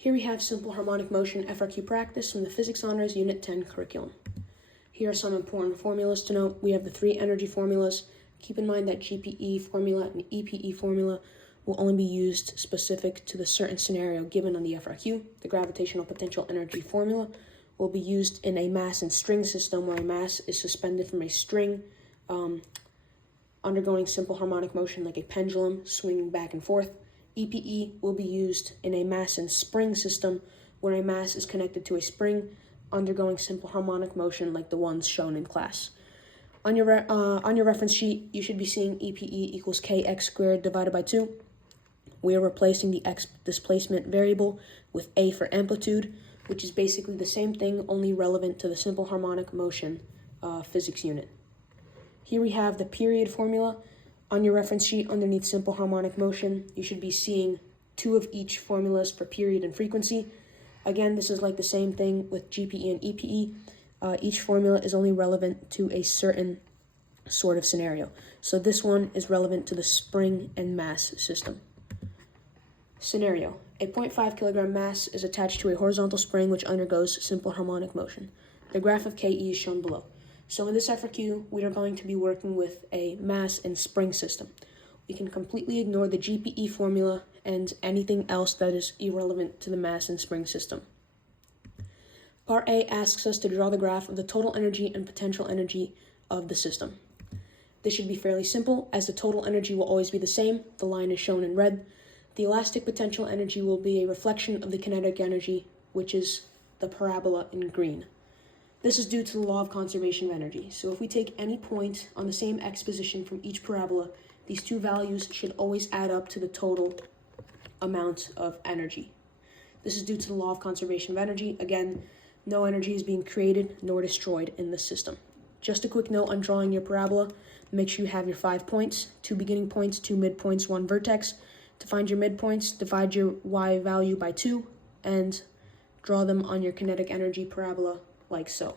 Here we have Simple Harmonic Motion FRQ Practice from the Physics Honors Unit 10 curriculum. Here are some important formulas to note. We have the three energy formulas. Keep in mind that GPE formula and EPE formula will only be used specific to the certain scenario given on the FRQ. The gravitational potential energy formula will be used in a mass and string system where a mass is suspended from a string undergoing simple harmonic motion like a pendulum swinging back and forth. EPE will be used in a mass and spring system where a mass is connected to a spring undergoing simple harmonic motion like the ones shown in class. On your reference sheet, you should be seeing EPE equals kx squared divided by 2. We are replacing the x displacement variable with a for amplitude, which is basically the same thing, only relevant to the simple harmonic motion physics unit. Here we have the period formula. On your reference sheet underneath simple harmonic motion, you should be seeing two of each formulas for period and frequency. Again, this is like the same thing with GPE and EPE. Each formula is only relevant to a certain sort of scenario. So this one is relevant to the spring and mass system. Scenario: a 0.5 kilogram mass is attached to a horizontal spring which undergoes simple harmonic motion. The graph of KE is shown below. So in this FRQ, we are going to be working with a mass and spring system. We can completely ignore the GPE formula and anything else that is irrelevant to the mass and spring system. Part A asks us to draw the graph of the total energy and potential energy of the system. This should be fairly simple, as the total energy will always be the same. The line is shown in red. The elastic potential energy will be a reflection of the kinetic energy, which is the parabola in green. This is due to the law of conservation of energy. So if we take any point on the same x position from each parabola, these two values should always add up to the total amount of energy. This is due to the law of conservation of energy. Again, no energy is being created nor destroyed in this system. Just a quick note on drawing your parabola. Make sure you have your 5 points, 2 beginning points, 2 midpoints, 1 vertex. To find your midpoints, divide your y value by 2 and draw them on your kinetic energy parabola like so.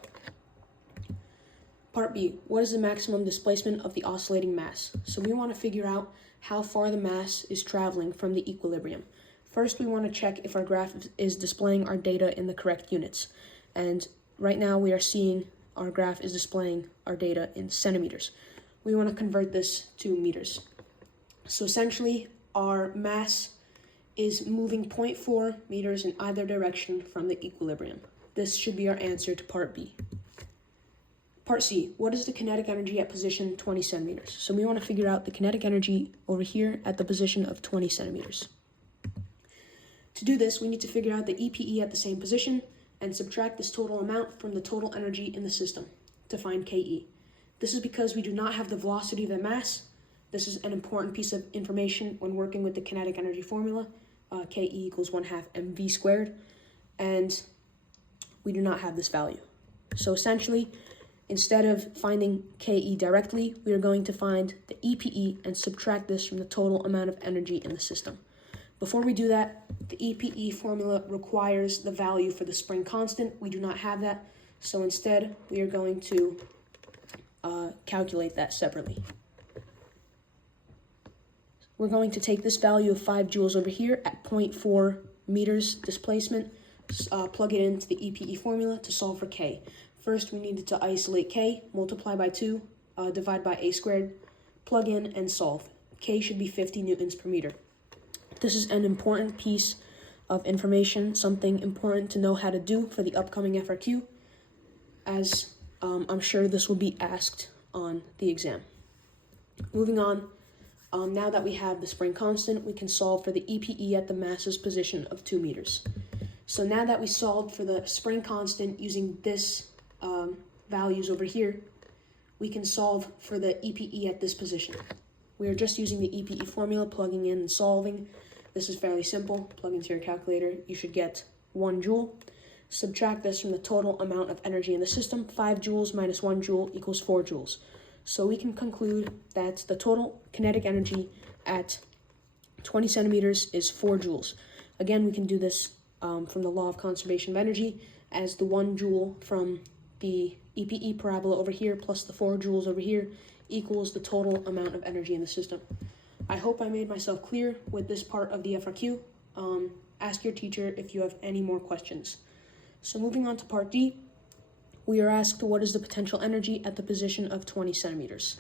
Part B, what is the maximum displacement of the oscillating mass? So we want to figure out how far the mass is traveling from the equilibrium. First, we want to check if our graph is displaying our data in the correct units. And right now we are seeing our graph is displaying our data in centimeters. We want to convert this to meters. So essentially, our mass is moving 0.4 meters in either direction from the equilibrium. This should be our answer to part B. Part C, what is the kinetic energy at position 20 centimeters? So we want to figure out the kinetic energy over here at the position of 20 centimeters. To do this, we need to figure out the EPE at the same position and subtract this total amount from the total energy in the system to find KE. This is because we do not have the velocity of the mass. This is an important piece of information when working with the kinetic energy formula. KE equals 1/2 mv squared. And we do not have this value. So essentially, instead of finding KE directly, we are going to find the EPE and subtract this from the total amount of energy in the system. Before we do that, the EPE formula requires the value for the spring constant. We do not have that, so instead we are going to calculate that separately. We're going to take this value of 5 joules over here at 0.4 meters displacement, plug it into the EPE formula to solve for K. First, we needed to isolate K, multiply by 2, divide by a squared, plug in and solve. K should be 50 newtons per meter. This is an important piece of information, something important to know how to do for the upcoming FRQ, as I'm sure this will be asked on the exam. Moving on, now that we have the spring constant, we can solve for the EPE at the mass's position of 2 meters. So now that we solved for the spring constant using this values over here, we can solve for the EPE at this position. We are just using the EPE formula, plugging in and solving. This is fairly simple. Plug into your calculator. You should get 1 joule. Subtract this from the total amount of energy in the system. 5 joules minus 1 joule equals 4 joules. So we can conclude that the total kinetic energy at 20 centimeters is 4 joules. Again, we can do this from the law of conservation of energy, as the 1 joule from the EPE parabola over here plus the 4 joules over here equals the total amount of energy in the system. I hope I made myself clear with this part of the FRQ. Ask your teacher if you have any more questions. So moving on to part D, we are asked what is the potential energy at the position of 20 centimeters.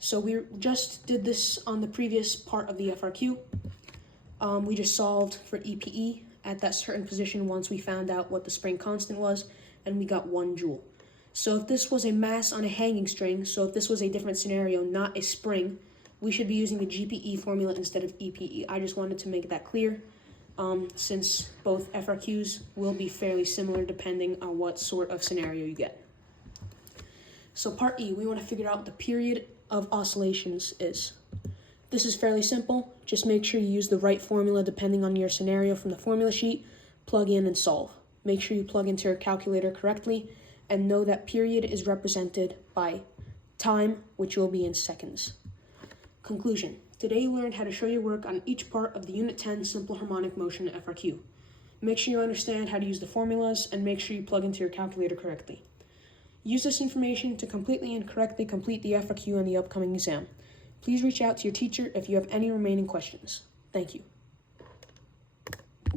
So we just did this on the previous part of the FRQ. We just solved for EPE at that certain position once we found out what the spring constant was, and we got 1 joule. So if this was a mass on a hanging string, so if this was a different scenario, not a spring, we should be using the GPE formula instead of EPE. I just wanted to make that clear, since both FRQs will be fairly similar depending on what sort of scenario you get. So part E, we want to figure out what the period of oscillations is. This is fairly simple. Just make sure you use the right formula depending on your scenario from the formula sheet, plug in and solve. Make sure you plug into your calculator correctly and know that period is represented by time, which will be in seconds. Conclusion. Today you learned how to show your work on each part of the Unit 10 Simple Harmonic Motion FRQ. Make sure you understand how to use the formulas and make sure you plug into your calculator correctly. Use this information to completely and correctly complete the FRQ on the upcoming exam. Please reach out to your teacher if you have any remaining questions. Thank you.